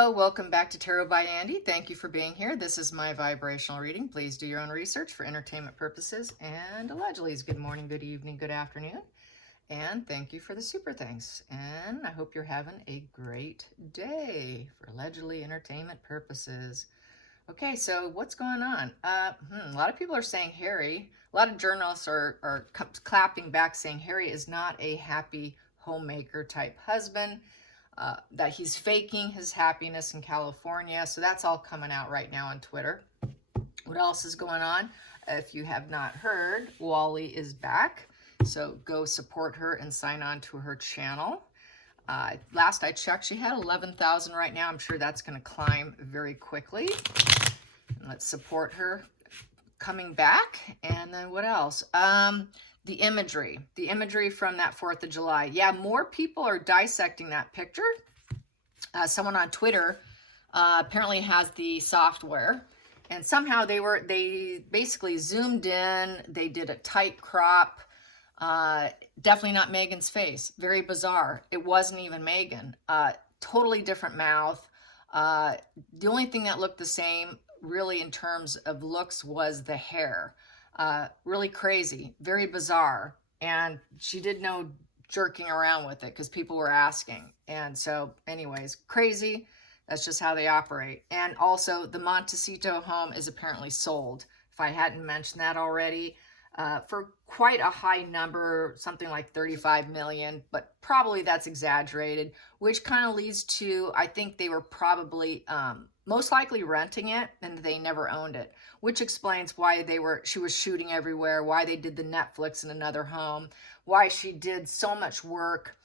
Hello, welcome back to Tarot by Andy. Thank you for being here. This is my vibrational reading. Please do your own research for entertainment purposes and allegedly good morning, good evening, good afternoon. And thank you for the super thanks. And I hope you're having a great day for allegedly entertainment purposes. Okay, so what's going on? A lot of people are saying Harry, a lot of journalists are clapping back saying Harry is not a happy homemaker type husband. That he's faking his happiness in California. So that's all coming out right now on Twitter. What else is going on? If you have not heard, Wally is back. So go support her and sign on to her channel. Last I checked, she had 11,000 right now. I'm sure that's going to climb very quickly. And let's support her coming back. And then what else? The imagery from that 4th of July. Yeah, more people are dissecting that picture. Someone on Twitter apparently has the software, and somehow they basically zoomed in. They did a tight crop. Definitely not Meghan's face. Very bizarre. It wasn't even Meghan. Totally different mouth. The only thing that looked the same, really, in terms of looks was the hair. Really crazy, very bizarre. And she did no jerking around with it because people were asking. And so anyways, crazy. That's just how they operate. And also the Montecito home is apparently sold. If I hadn't mentioned that already, for quite a high number, something like 35 million, but probably that's exaggerated, which kind of leads to, I think they were probably, most likely renting it, and they never owned it, which explains why she was shooting everywhere, why they did the Netflix in another home, why she did so much work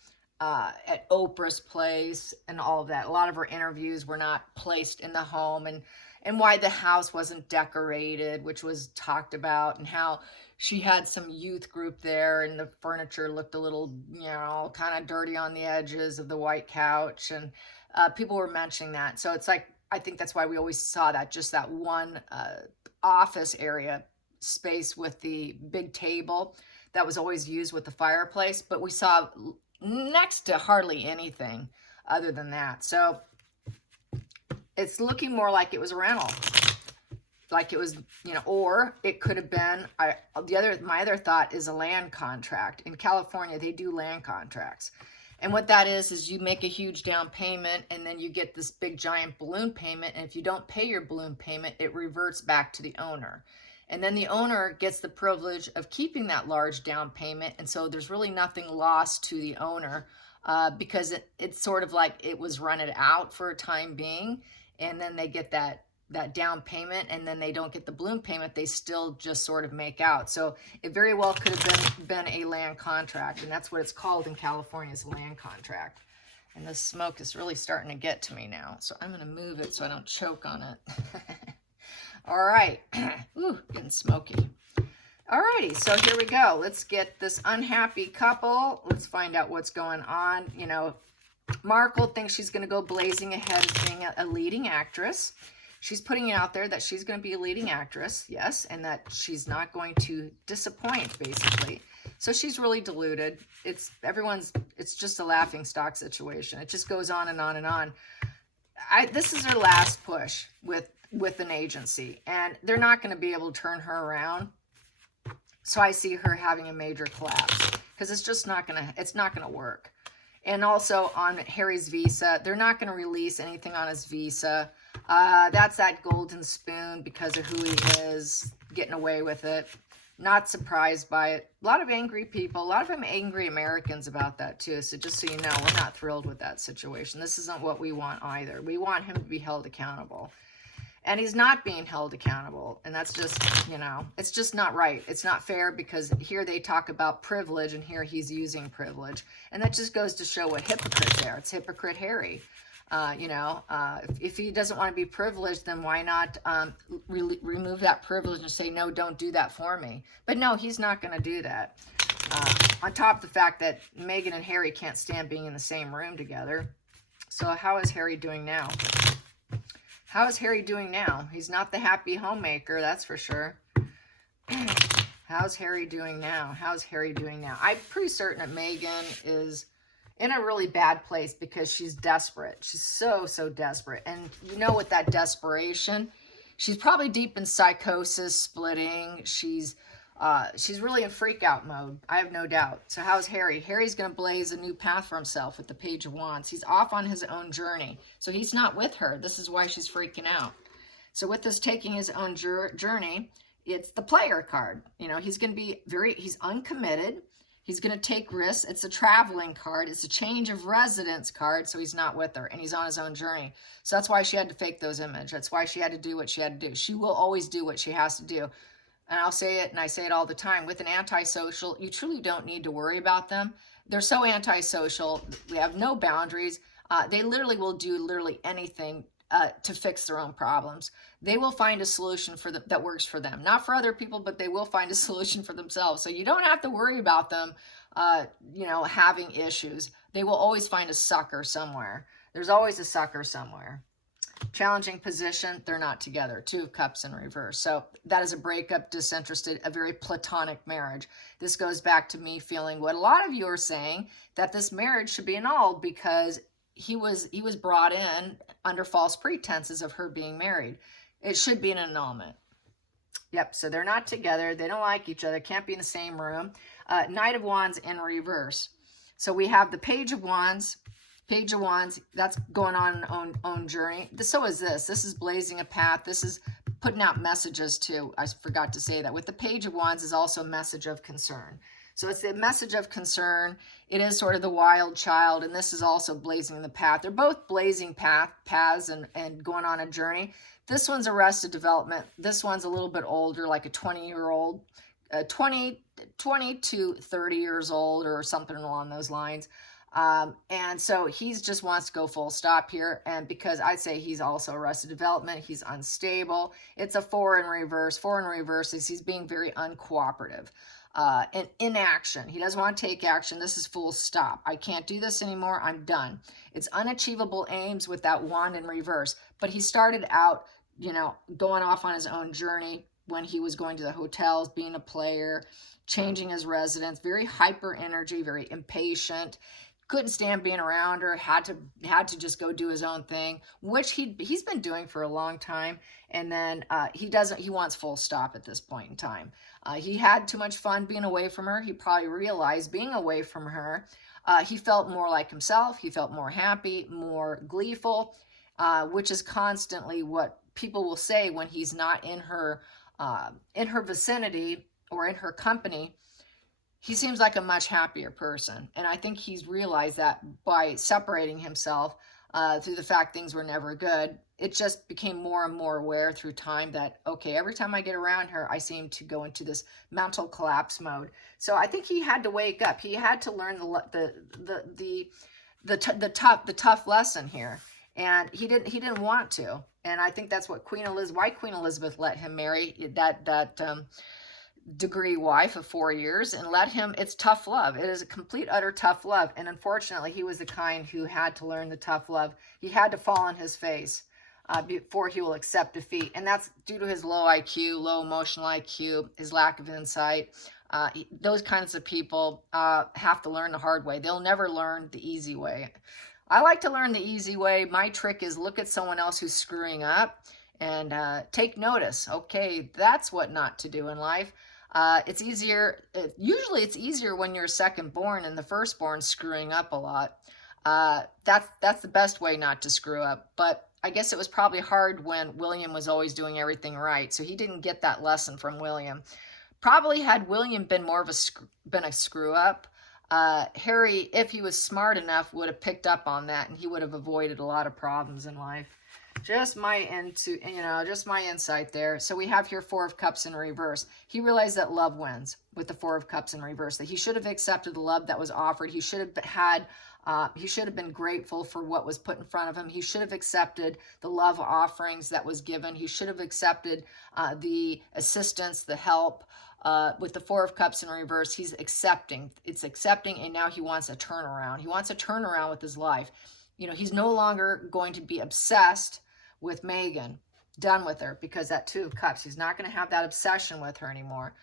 at Oprah's place and all of that. A lot of her interviews were not placed in the home, and why the house wasn't decorated, which was talked about, and how she had some youth group there and the furniture looked a little, kind of dirty on the edges of the white couch, and people were mentioning that. So it's like, I think that's why we always saw that, just that one office area space with the big table that was always used with the fireplace, but we saw next to hardly anything other than that. So it's looking more like it was a rental, like it was, or it could have been, my other thought is a land contract. In California, they do land contracts. And what that is you make a huge down payment, and then you get this big giant balloon payment. And if you don't pay your balloon payment, it reverts back to the owner. And then the owner gets the privilege of keeping that large down payment. And so there's really nothing lost to the owner because it's sort of like it was rented out for a time being. And then they get that down payment, and then they don't get the balloon payment. They still just sort of make out. So it very well could have been a land contract, and that's what it's called in California, is land contract. And this smoke is really starting to get to me now, so I'm going to move it so I don't choke on it. All right. Ooh, getting smoky. All righty, so here we go. Let's get this unhappy couple. Let's find out what's going on. Markle thinks she's going to go blazing ahead as being a leading actress. She's putting it out there that she's going to be a leading actress, yes, and that she's not going to disappoint, basically. So she's really deluded. It's just a laughingstock situation. It just goes on and on and on. This is her last push with an agency, and they're not going to be able to turn her around. So I see her having a major collapse because it's not going to work. And also on Harry's visa, they're not going to release anything on his visa. That's that golden spoon because of who he is, getting away with it. Not surprised by it. A lot of angry people, a lot of them angry Americans about that too. So just so you know, we're not thrilled with that situation. This isn't what we want either. We want him to be held accountable. And he's not being held accountable. And that's just, it's just not right. It's not fair because here they talk about privilege and here he's using privilege. And that just goes to show what hypocrite there. It's hypocrite Harry. If he doesn't want to be privileged, then why not remove that privilege and say, no, don't do that for me. But no, he's not going to do that. On top of the fact that Meghan and Harry can't stand being in the same room together. So how is Harry doing now? How is Harry doing now? He's not the happy homemaker, that's for sure. How's Harry doing now? How's Harry doing now? I'm pretty certain that Meghan is in a really bad place because she's desperate. She's so, so desperate. And you know, with that desperation, she's probably deep in psychosis, splitting. She's really in freak out mode. I have no doubt. So how's Harry? Harry's going to blaze a new path for himself with the Page of Wands. He's off on his own journey. So he's not with her. This is why she's freaking out. So with this taking his own journey, it's the player card. You know, he's going to be he's uncommitted. He's going to take risks. It's a traveling card. It's a change of residence card, so he's not with her, and he's on his own journey. So that's why she had to fake those images. That's why she had to do what she had to do. She will always do what she has to do. And I'll say it, and I say it all the time, with an antisocial, you truly don't need to worry about them. They're so antisocial. They have no boundaries. They literally will do literally anything to fix their own problems. They will find a solution for that works for them. Not for other people, but they will find a solution for themselves. So you don't have to worry about them, you know, having issues. They will always find a sucker somewhere. There's always a sucker somewhere. Challenging position, they're not together. 2 of Cups in reverse. So that is a breakup, disinterested, a very platonic marriage. This goes back to me feeling what a lot of you are saying, that this marriage should be annulled because he was brought in under false pretenses of her being married. It should be an annulment. Yep, so they're not together. They don't like each other. Can't be in the same room. Knight of Wands in reverse. So we have the Page of Wands. Page of Wands, that's going on an own journey. So is this. This is blazing a path. This is putting out messages too. I forgot to say that. With the Page of Wands is also a message of concern. So it's the message of concern. It is sort of the wild child, and this is also blazing the path. They're both blazing paths and going on a journey. This one's Arrested Development. This one's a little bit older, like a 20-year-old, 20 to 30 years old or something along those lines. And so he just wants to go full stop here. And because I'd say he's also Arrested Development, he's unstable. It's a 4 in reverse. 4 in reverse is he's being very uncooperative. And inaction. He doesn't want to take action. This is full stop. I can't do this anymore. I'm done. It's unachievable aims with that wand in reverse. But he started out, you know, going off on his own journey when he was going to the hotels, being a player, changing his residence, very hyper energy, very impatient. Couldn't stand being around her, had to just go do his own thing, which he's been doing for a long time. And then he wants full stop at this point in time. He had too much fun being away from her. He probably realized being away from her, he felt more like himself. He felt more happy, more gleeful, which is constantly what people will say when he's not in her vicinity or in her company. He seems like a much happier person. And I think he's realized that by separating himself through the fact things were never good, it just became more and more aware through time that, okay, every time I get around her, I seem to go into this mental collapse mode. So I think he had to wake up. He had to learn the tough lesson here. And he didn't want to. And I think that's what why Queen Elizabeth let him marry that degree wife of 4 years and let him. It's tough love. It is a complete, utter tough love. And unfortunately, he was the kind who had to learn the tough love. He had to fall on his face before he will accept defeat. And that's due to his low IQ, low emotional IQ, his lack of insight. Those kinds of people have to learn the hard way. They'll never learn the easy way. I like to learn the easy way. My trick is look at someone else who's screwing up and take notice. Okay, that's what not to do in life. It's easier. Usually it's easier when you're second born and the firstborn screwing up a lot. That's the best way not to screw up. But I guess it was probably hard when William was always doing everything right. So he didn't get that lesson from William. Probably had William been more of a screw up, Harry, if he was smart enough, would have picked up on that and he would have avoided a lot of problems in life. Just my insight there. So we have here 4 of Cups in reverse. He realized that love wins with the 4 of Cups in reverse, that he should have accepted the love that was offered. He should have been grateful for what was put in front of him. He should have accepted the love offerings that was given. He should have accepted the assistance, the help. With the 4 of Cups in reverse, he's accepting. It's accepting, and now he wants a turnaround. He wants a turnaround with his life. You know, he's no longer going to be obsessed with Meghan, done with her, because that 2 of Cups, he's not going to have that obsession with her anymore.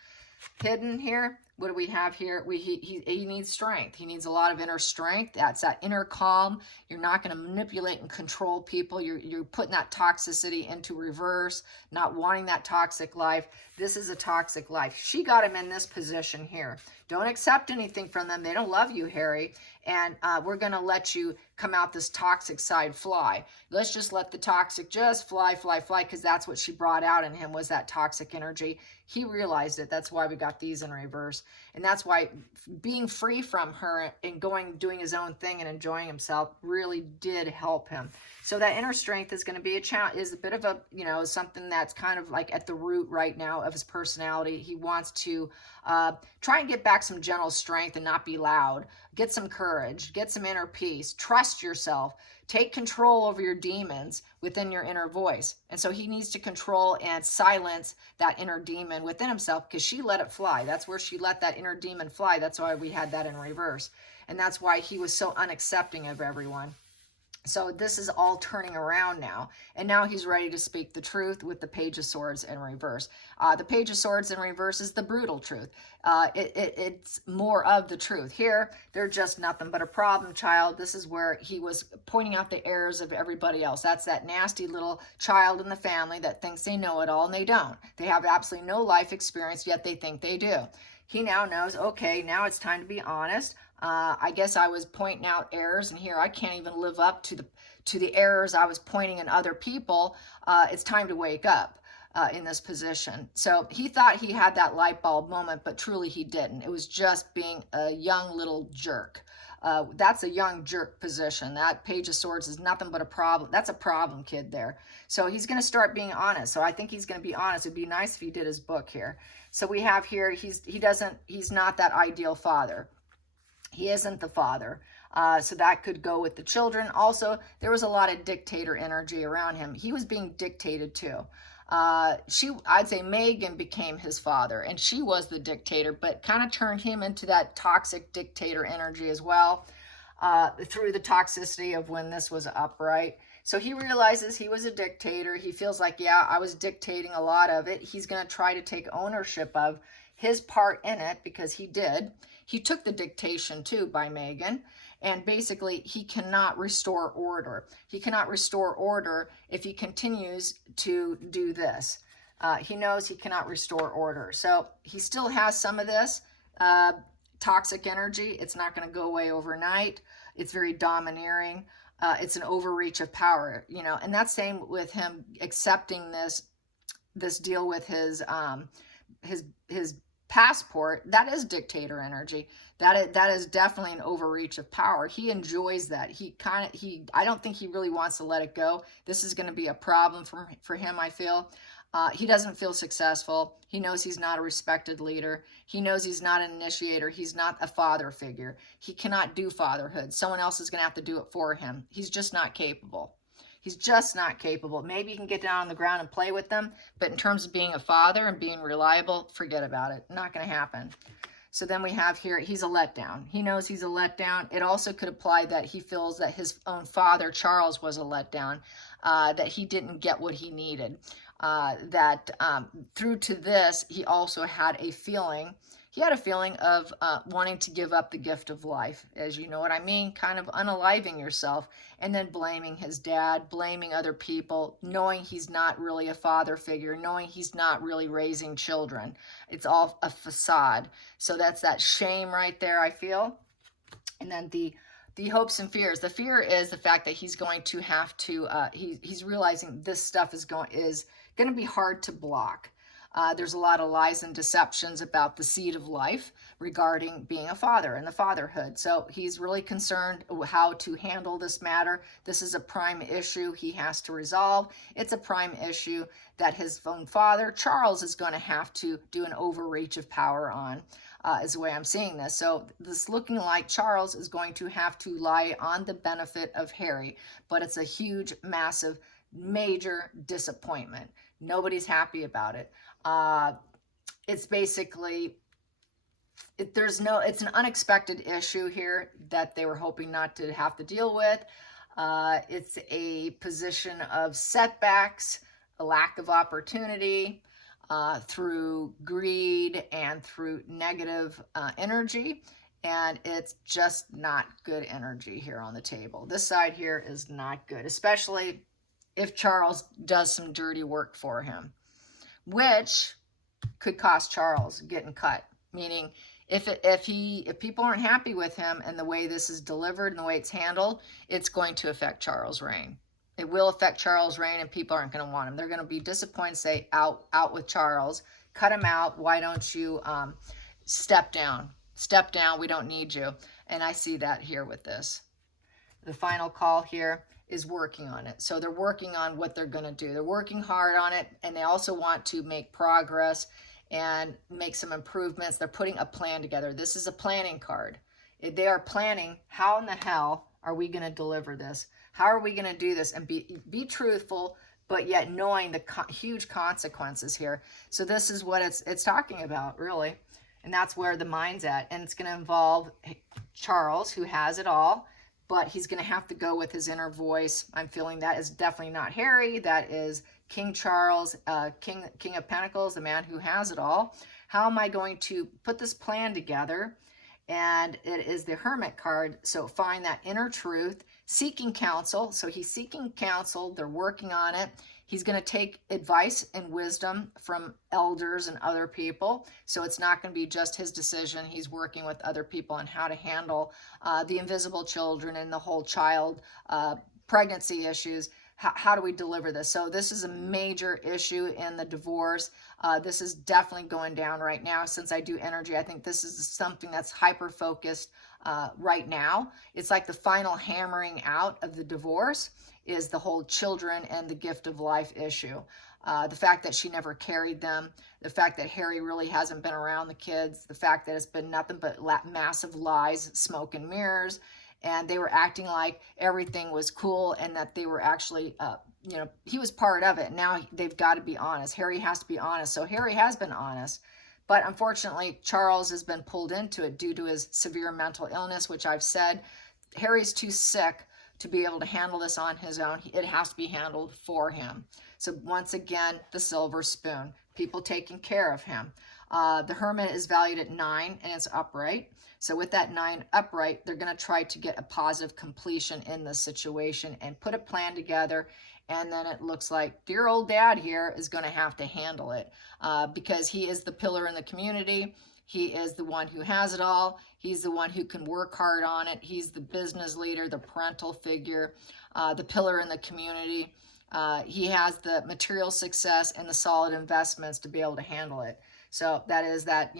Hidden here, What do we have here? He needs strength. He needs a lot of inner strength. That's that inner calm. You're not going to manipulate and control people. You're putting that toxicity into reverse, not wanting that toxic life. This is a toxic life. She got him in this position here. Don't accept anything from them. They don't love you, Harry. And we're going to let you come out this toxic side fly. Let's just let the toxic just fly, because that's what she brought out in him, was that toxic energy. He realized it. That's why we got these in reverse. And that's why being free from her and doing his own thing and enjoying himself really did help him. So that inner strength is going to be is a bit of a, something that's kind of like at the root right now of his personality. He wants to try and get back some gentle strength and not be loud. Get some courage, get some inner peace, trust yourself, take control over your demons within your inner voice. And so he needs to control and silence that inner demon within himself, because she let it fly. That's where she let that inner demon fly. That's why we had that in reverse. And that's why he was so unaccepting of everyone. So this is all turning around now. And now he's ready to speak the truth with the Page of Swords in reverse. The Page of Swords in reverse is the brutal truth. It's more of the truth. Here, they're just nothing but a problem child. This is where he was pointing out the errors of everybody else. That's that nasty little child in the family that thinks they know it all, and they don't. They have absolutely no life experience, yet they think they do. He now knows, okay, now it's time to be honest. I guess I was pointing out errors, and here I can't even live up to the errors I was pointing in other people. It's time to wake up in this position. So he thought he had that light bulb moment, but truly he didn't. It was just being a young little jerk. That's a young jerk position. That Page of Swords is nothing but a problem. That's a problem kid there. So he's going to start being honest. So I think he's going to be honest. It'd be nice if he did his book here. So we have here, he's not that ideal father. He isn't the father. So that could go with the children. Also, there was a lot of dictator energy around him. He was being dictated to. I'd say Meghan became his father, and she was the dictator, but kind of turned him into that toxic dictator energy as well, through the toxicity of when this was upright. So he realizes he was a dictator. He feels like, yeah, I was dictating a lot of it. He's going to try to take ownership of his part in it, because he did. He took the dictation too by Meghan, and basically he cannot restore order. He cannot restore order if he continues to do this. He knows he cannot restore order. So he still has some of this toxic energy. It's not going to go away overnight. It's very domineering. It's an overreach of power, and that's same with him accepting this deal with his passport. That is dictator energy. That is definitely an overreach of power. He enjoys that. I don't think he really wants to let it go. This is going to be a problem for him, I feel. He doesn't feel successful. He knows he's not a respected leader. He knows he's not an initiator. He's not a father figure. He cannot do fatherhood. Someone else is going to have to do it for him. He's just not capable. He's just not capable. Maybe he can get down on the ground and play with them, but in terms of being a father and being reliable, forget about it. Not going to happen. So then we have here, he's a letdown. He knows he's a letdown. It also could apply that he feels that his own father, Charles, was a letdown, that he didn't get what he needed. Through to this, he also had a feeling. He had a feeling of wanting to give up the gift of life, as you know what I mean, kind of unaliving yourself, and then blaming his dad, blaming other people, knowing he's not really a father figure, knowing he's not really raising children. It's all a facade. So that's that shame right there, I feel. And then the hopes and fears. The fear is the fact that he's going to have to, he's realizing this stuff is going to be hard to block. There's a lot of lies and deceptions about the seed of life regarding being a father and the fatherhood. So he's really concerned how to handle this matter. This is a prime issue he has to resolve. It's a prime issue that his own father, Charles, is going to have to do an overreach of power on, is the way I'm seeing this. So this looking like Charles is going to have to lie on the benefit of Harry, but it's a huge, massive, major disappointment. Nobody's happy about it. It's basically, it's an unexpected issue here that they were hoping not to have to deal with. It's a position of setbacks, a lack of opportunity. through greed and through negative energy. And it's just not good energy here on the table. This side here is not good, especially if Charles does some dirty work for him, which could cost Charles getting cut. Meaning, if people aren't happy with him and the way this is delivered and the way it's handled, it's going to affect Charles' reign. It will affect Charles' reign, and people aren't going to want him. They're going to be disappointed, say, out with Charles, cut him out. Why don't you step down? Step down. We don't need you. And I see that here with this. The final call here is working on it. So they're working on what they're going to do. They're working hard on it, and they also want to make progress and make some improvements. They're putting a plan together. This is a planning card. They are planning, how in the hell are we going to deliver this? How are we going to do this? And be truthful, but yet knowing the huge consequences here. So this is what it's talking about, really. And that's where the mind's at. And it's going to involve Charles, who has it all, but he's going to have to go with his inner voice. I'm feeling that is definitely not Harry. That is King Charles, King of Pentacles, the man who has it all. How am I going to put this plan together? And it is the Hermit card. So find that inner truth, seeking counsel. So he's seeking counsel. They're working on it. He's going to take advice and wisdom from elders and other people. So it's not going to be just his decision. He's working with other people on how to handle the invisible children and the whole child pregnancy issues. How do we deliver this? So this is a major issue in the divorce. This is definitely going down right now. Since I do energy, I think this is something that's hyper-focused right now. It's like the final hammering out of the divorce is the whole children and the gift of life issue. The fact that she never carried them, the fact that Harry really hasn't been around the kids, the fact that it's been nothing but massive lies, smoke and mirrors, and they were acting like everything was cool and that they were actually, he was part of it. Now they've got to be honest. Harry has to be honest. So Harry has been honest. But unfortunately, Charles has been pulled into it due to his severe mental illness, which I've said. Harry's too sick to be able to handle this on his own. It has to be handled for him. So once again, the silver spoon, people taking care of him. The Hermit is valued at 9 and it's upright. So with that 9 upright, they're going to try to get a positive completion in this situation and put a plan together. And then it looks like dear old dad here is going to have to handle it because he is the pillar in the community. He is the one who has it all. He's the one who can work hard on it. He's the business leader, the parental figure, the pillar in the community. He has the material success and the solid investments to be able to handle it. So that is that,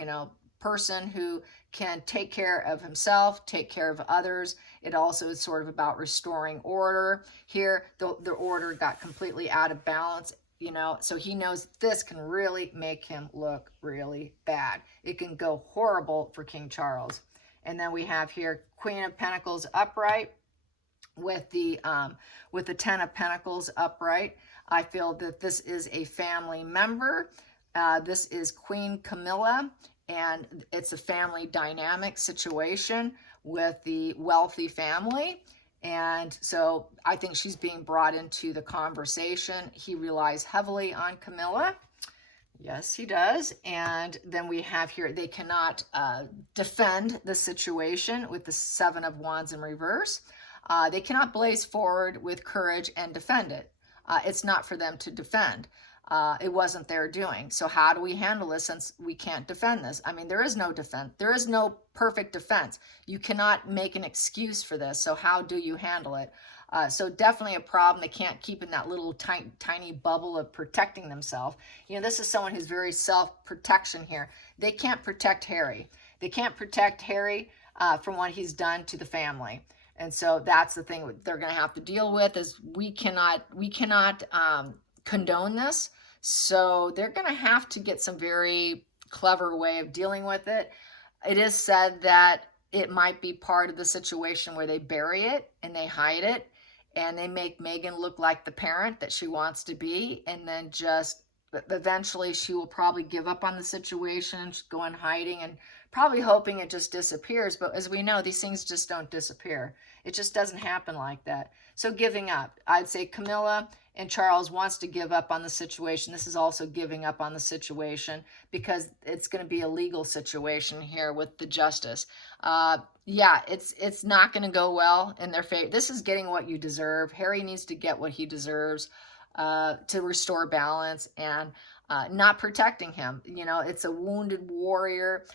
person who can take care of himself, take care of others. It also is sort of about restoring order. Here, the order got completely out of balance, so he knows this can really make him look really bad. It can go horrible for King Charles. And then we have here Queen of Pentacles upright with the 10 of Pentacles upright. I feel that this is a family member. This is Queen Camilla, and it's a family dynamic situation with the wealthy family. And so I think she's being brought into the conversation. He relies heavily on Camilla. Yes, he does. And then we have here, they cannot defend the situation with the 7 of Wands in reverse. They cannot blaze forward with courage and defend it. It's not for them to defend. It wasn't their doing. So how do we handle this since we can't defend this? I mean, there is no defense. There is no perfect defense. You cannot make an excuse for this. So how do you handle it? So definitely a problem. They can't keep in that little tiny bubble of protecting themselves. This is someone who's very self-protection here. They can't protect Harry. They can't protect Harry from what he's done to the family. And so that's the thing they're going to have to deal with is we cannot condone this. So they're going to have to get some very clever way of dealing with it. It is said that it might be part of the situation where they bury it and they hide it and they make Meghan look like the parent that she wants to be. And then just eventually she will probably give up on the situation and go in hiding and probably hoping it just disappears. But as we know, these things just don't disappear. It just doesn't happen like that. So giving up, I'd say Camilla And Charles wants to give up on the situation. This is also giving up on the situation because it's going to be a legal situation here with the justice. Yeah, it's not going to go well in their favor. This is getting what you deserve. Harry needs to get what he deserves to restore balance and not protecting him. You know, it's a wounded warrior.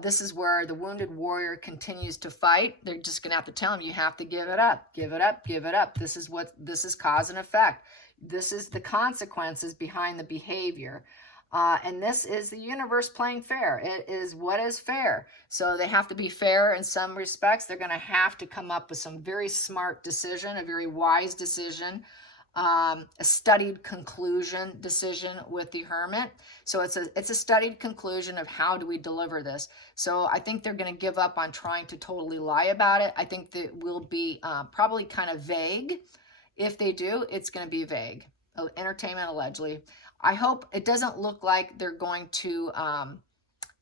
This is where the wounded warrior continues to fight. They're just going to have to tell him, you have to give it up, give it up, give it up. This is cause and effect. This is the consequences behind the behavior. And this is the universe playing fair. It is what is fair. So they have to be fair in some respects. They're going to have to come up with some very smart decision, a very wise decision, a studied conclusion decision with the Hermit. So it's a studied conclusion of how do we deliver this. So I think they're going to give up on trying to totally lie about it. I think that will be probably kind of vague. If they do, it's going to be vague. Entertainment allegedly. I hope it doesn't look like they're going to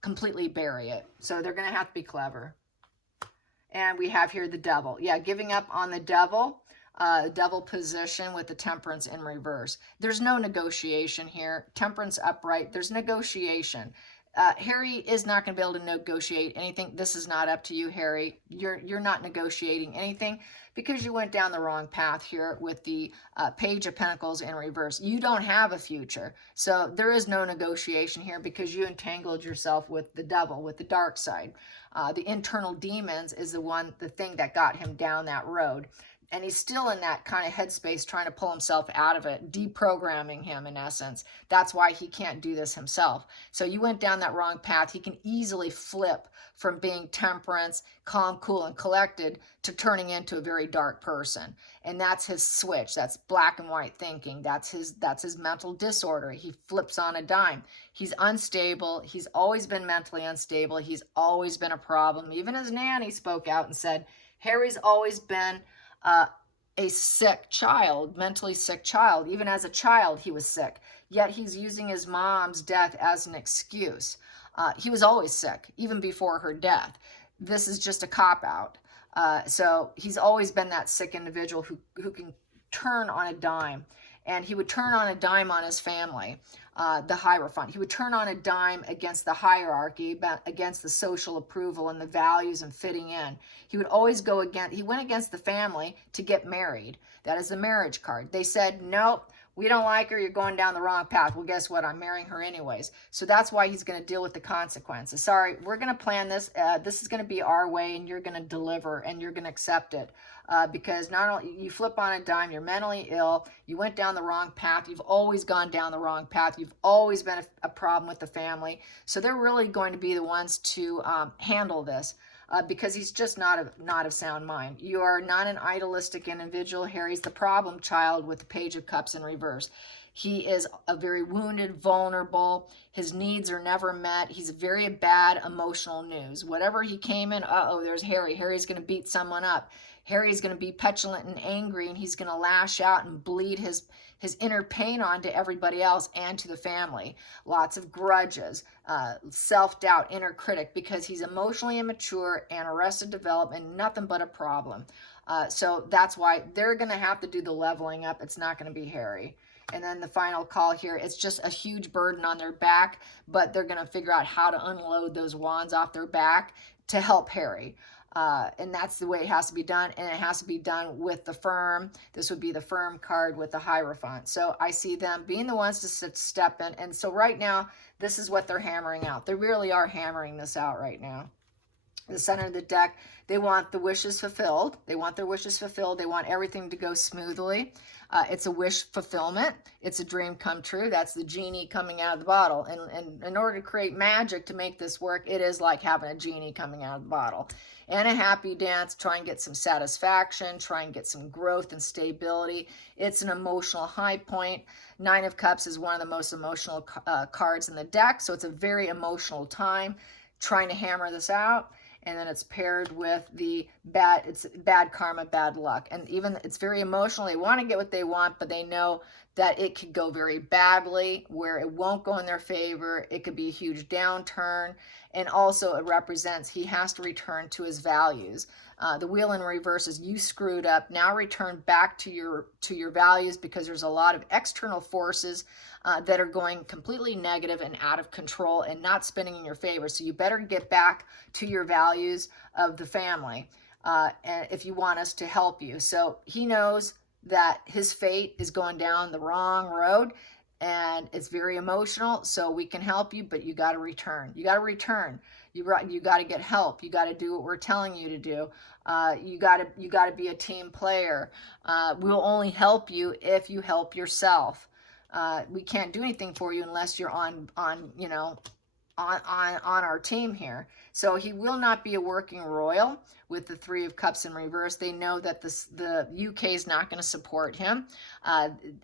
completely bury it. So they're going to have to be clever. And we have here the devil. Yeah, giving up on the devil. Devil position with the temperance in reverse. There's no negotiation here. Temperance upright. There's negotiation. Harry is not going to be able to negotiate anything. This is not up to you, Harry. You're not negotiating anything because you went down the wrong path here with the Page of Pentacles in reverse. You don't have a future. So there is no negotiation here because you entangled yourself with the devil, with the dark side. The internal demons is the thing that got him down that road. And he's still in that kind of headspace trying to pull himself out of it, deprogramming him in essence. That's why he can't do this himself. So you went down that wrong path. He can easily flip from being temperance, calm, cool, and collected to turning into a very dark person. And that's his switch. That's black and white thinking. That's his mental disorder. He flips on a dime. He's unstable. He's always been mentally unstable. He's always been a problem. Even his nanny spoke out and said, Harry's always been a sick child, mentally sick child. Even as a child, he was sick. Yet he's using his mom's death as an excuse. He was always sick, even before her death. This is just a cop-out. So he's always been that sick individual who can turn on a dime. And he would turn on a dime on his family, the Hierophant. He would turn on a dime against the hierarchy, against the social approval and the values and fitting in. He would always go against, he went against the family to get married. That is the marriage card. They said, nope, we don't like her, you're going down the wrong path. Well, guess what? I'm marrying her anyways. So that's why he's going to deal with the consequences. Sorry, we're going to plan this. This is going to be our way, and you're going to deliver, and you're going to accept it. Because not only you flip on a dime, you're mentally ill, you went down the wrong path, you've always gone down the wrong path, you've always been a problem with the family. So they're really going to be the ones to handle this. Because he's just not of sound mind. You are not an idealistic individual. Harry's the problem child with the Page of Cups in reverse. He is a very wounded, vulnerable. His needs are never met. He's very bad emotional news. Whatever he came in, there's Harry. Harry's going to beat someone up. Harry's going to be petulant and angry, and he's going to lash out and bleed his inner pain onto everybody else and to the family. Lots of grudges, self-doubt, inner critic, because he's emotionally immature and arrested development, nothing but a problem. So that's why they're going to have to do the leveling up. It's not going to be Harry. And then the final call here, it's just a huge burden on their back, but they're going to figure out how to unload those wands off their back to help Harry. And that's the way it has to be done. And it has to be done with the firm. This would be the firm card with the Hierophant. So I see them being the ones to step in. And so right now, this is what they're hammering out. They really are hammering this out right now. The center of the deck, they want the wishes fulfilled. They want their wishes fulfilled. They want everything to go smoothly. It's a wish fulfillment. It's a dream come true. That's the genie coming out of the bottle. And in order to create magic to make this work, it is like having a genie coming out of the bottle. And a happy dance, try and get some satisfaction, try and get some growth and stability. It's an emotional high point. Nine of Cups is one of the most emotional cards in the deck. So it's a very emotional time trying to hammer this out. And then it's paired with the bad karma, bad luck. And even it's very emotional. They want to get what they want, but they know that it could go very badly, where it won't go in their favor. It could be a huge downturn. And also it represents he has to return to his values. The wheel in reverse is you screwed up. Now return back to your values, because there's a lot of external forces that are going completely negative and out of control and not spinning in your favor. So you better get back to your values of the family and if you want us to help you. So he knows that his fate is going down the wrong road, and it's very emotional. So we can help you, but you got to return. You got to return. You got to get help. You got to do what we're telling you to do. You got to be a team player. We'll only help you if you help yourself. We can't do anything for you unless you're on our team here. So he will not be a working royal with the Three of Cups in reverse. They know that the UK is not going to support him.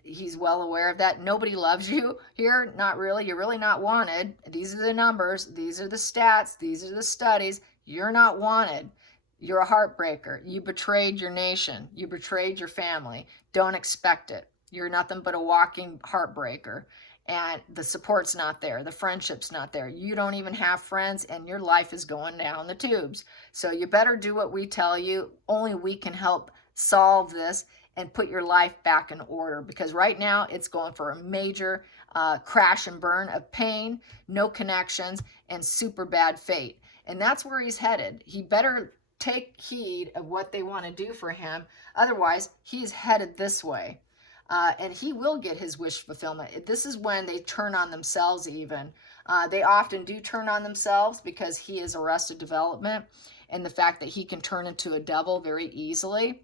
He's well aware of that. Nobody loves you here. Not really. You're really not wanted. These are the numbers. These are the stats. These are the studies. You're not wanted. You're a heartbreaker. You betrayed your nation. You betrayed your family. Don't expect it. You're nothing but a walking heartbreaker. And the support's not there. The friendship's not there. You don't even have friends, and your life is going down the tubes. So you better do what we tell you. Only we can help solve this and put your life back in order, because right now it's going for a major crash and burn of pain, no connections, and super bad fate. And that's where he's headed. He better take heed of what they want to do for him. Otherwise, he's headed this way. And he will get his wish fulfillment. This is when they turn on themselves even. They often do turn on themselves because he is arrested development, and the fact that he can turn into a devil very easily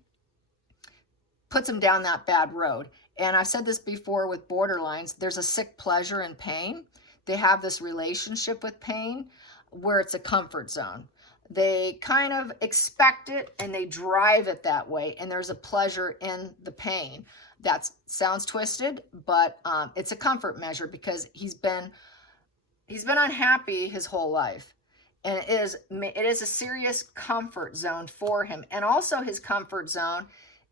puts him down that bad road. And I've said this before with borderlines, there's a sick pleasure in pain. They have this relationship with pain where it's a comfort zone. They kind of expect it and they drive it that way, and there's a pleasure in the pain. That sounds twisted, but it's a comfort measure, because he's been unhappy his whole life, and it is a serious comfort zone for him. And also his comfort zone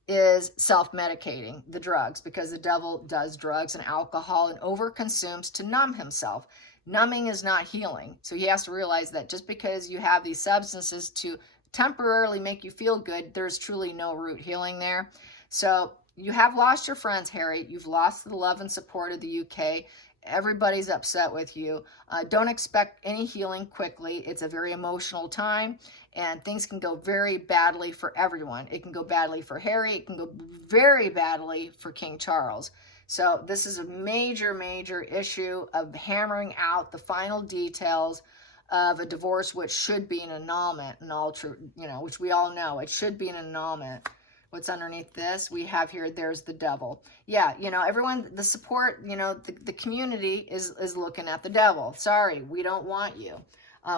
is self-medicating, the drugs, because the devil does drugs and alcohol and overconsumes to numb himself. Numbing is not healing. So he has to realize that just because you have these substances to temporarily make you feel good, there's truly no root healing there. So you have lost your friends, Harry. You've lost the love and support of the UK. Everybody's upset with you. Don't expect any healing quickly. It's a very emotional time, and things can go very badly for everyone. It can go badly for Harry. It can go very badly for King Charles. So this is a major, major issue of hammering out the final details of a divorce, which should be an annulment, and all true, which we all know it should be an annulment. What's underneath this? We have here, there's the devil. Yeah, everyone, the support, the community is looking at the devil. Sorry, we don't want you.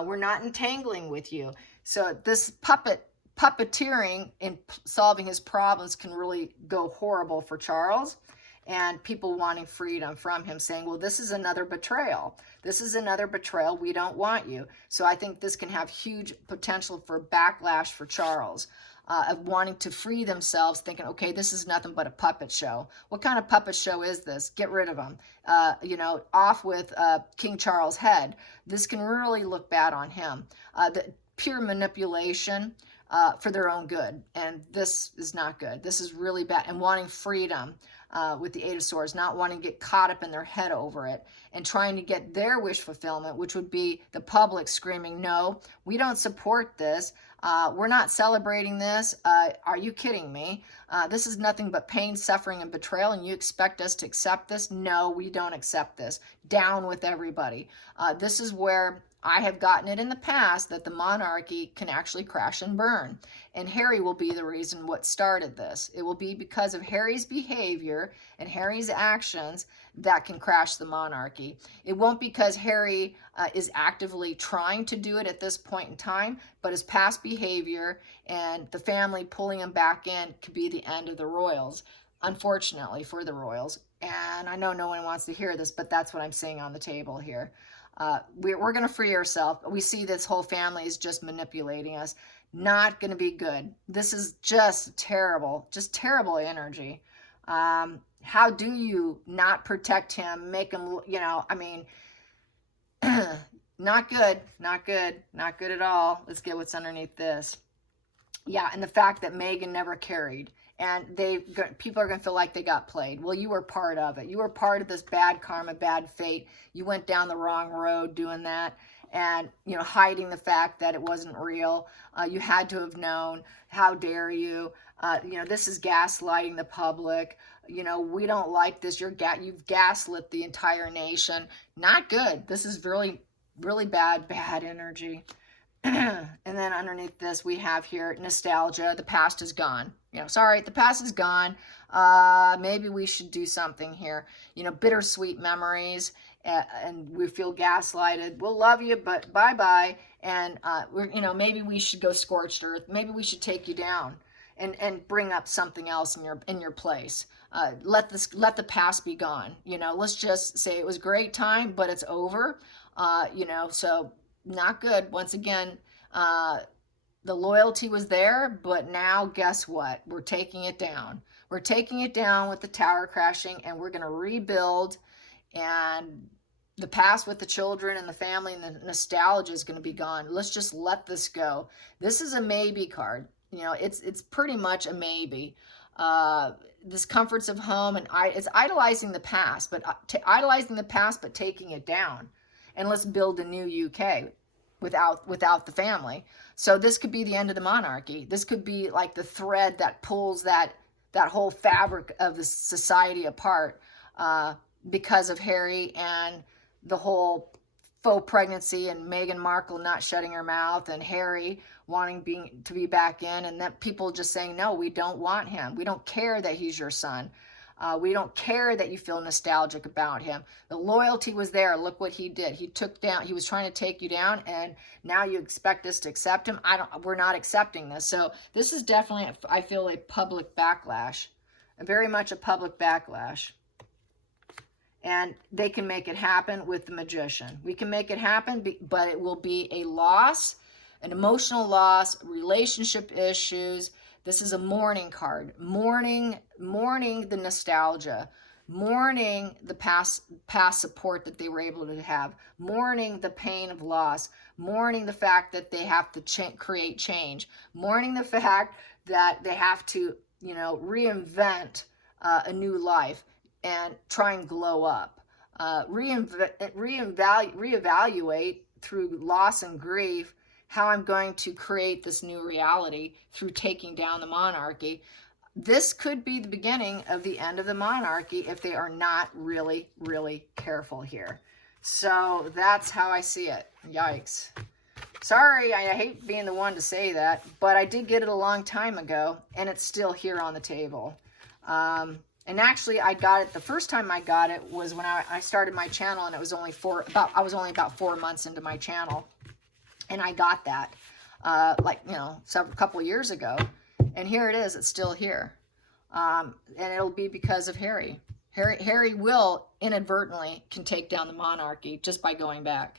We're not entangling with you. So this puppeteering in solving his problems can really go horrible for Charles, and people wanting freedom from him, saying, well, this is another betrayal. This is another betrayal. We don't want you. So I think this can have huge potential for backlash for Charles. Of wanting to free themselves, thinking, okay, this is nothing but a puppet show. What kind of puppet show is this? Get rid of him. Off with King Charles' head. This can really look bad on him. The pure manipulation for their own good. And this is not good. This is really bad. And wanting freedom with the Eight of Swords, not wanting to get caught up in their head over it, and trying to get their wish fulfillment, which would be the public screaming, no, we don't support this. We're not celebrating this. Are you kidding me? This is nothing but pain, suffering, and betrayal, and you expect us to accept this? No, we don't accept this. Down with everybody. This is where I have gotten it in the past that the monarchy can actually crash and burn. And Harry will be the reason what started this. It will be because of Harry's behavior and Harry's actions that can crash the monarchy. It won't because Harry is actively trying to do it at this point in time, but his past behavior and the family pulling him back in could be the end of the royals, unfortunately for the royals. And I know no one wants to hear this, but that's what I'm saying on the table here. We're going to free ourselves. We see this whole family is just manipulating us. Not going to be good. This is just terrible energy. How do you not protect him, make him, Not good, not good, not good at all. Let's get what's underneath this. Yeah, and the fact that Meghan never carried, and people are going to feel like they got played. Well, you were part of it. You were part of this bad karma, bad fate. You went down the wrong road doing that, and hiding the fact that it wasn't real. You had to have known. How dare you? This is gaslighting the public. We don't like this. You've gaslit the entire nation. Not good. This is really, really bad energy. And then underneath this, we have here nostalgia. The past is gone. Sorry, the past is gone. Maybe we should do something here. Bittersweet memories, and we feel gaslighted. We'll love you, but bye-bye. And maybe we should go scorched earth. Maybe we should take you down and bring up something else in your place. Let the past be gone. Let's just say it was a great time, but it's over. So. Not good. Once again, the loyalty was there, but now guess what? We're taking it down. We're taking it down with the tower crashing, and we're going to rebuild, and the past with the children and the family and the nostalgia is going to be gone. Let's just let this go. This is a maybe card. It's pretty much a maybe. This comforts of home, and it's idolizing the past, but taking it down. And let's build a new UK without the family. So this could be the end of the monarchy. This could be like the thread that pulls that whole fabric of the society apart, because of Harry and the whole faux pregnancy, and Meghan Markle not shutting her mouth, and Harry wanting to be back in, and that people just saying, no, we don't want him. We don't care that he's your son. We don't care that you feel nostalgic about him. The loyalty was there. Look what he did. He was trying to take you down, and now you expect us to accept him. We're not accepting this. So this is definitely, I feel, a public backlash, very much a public backlash. And they can make it happen with the Magician. We can make it happen, but it will be a loss, an emotional loss, relationship issues. This is a mourning card. Mourning the nostalgia. Mourning the past support that they were able to have. Mourning the pain of loss. Mourning the fact that they have to create change. Mourning the fact that they have to, reinvent a new life and try and glow up. Reevaluate through loss and grief how I'm going to create this new reality through taking down the monarchy. This could be the beginning of the end of the monarchy if they are not really, really careful here. So that's how I see it. Yikes. Sorry, I hate being the one to say that, but I did get it a long time ago, and it's still here on the table. And actually, I got it, the first time I got it was when I started my channel, and it was only about 4 months into my channel. And I got that, a couple of years ago. And here it is. It's still here. And it'll be because of Harry. Harry will inadvertently can take down the monarchy just by going back.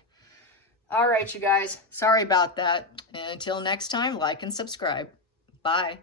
All right, you guys. Sorry about that. And until next time, like and subscribe. Bye.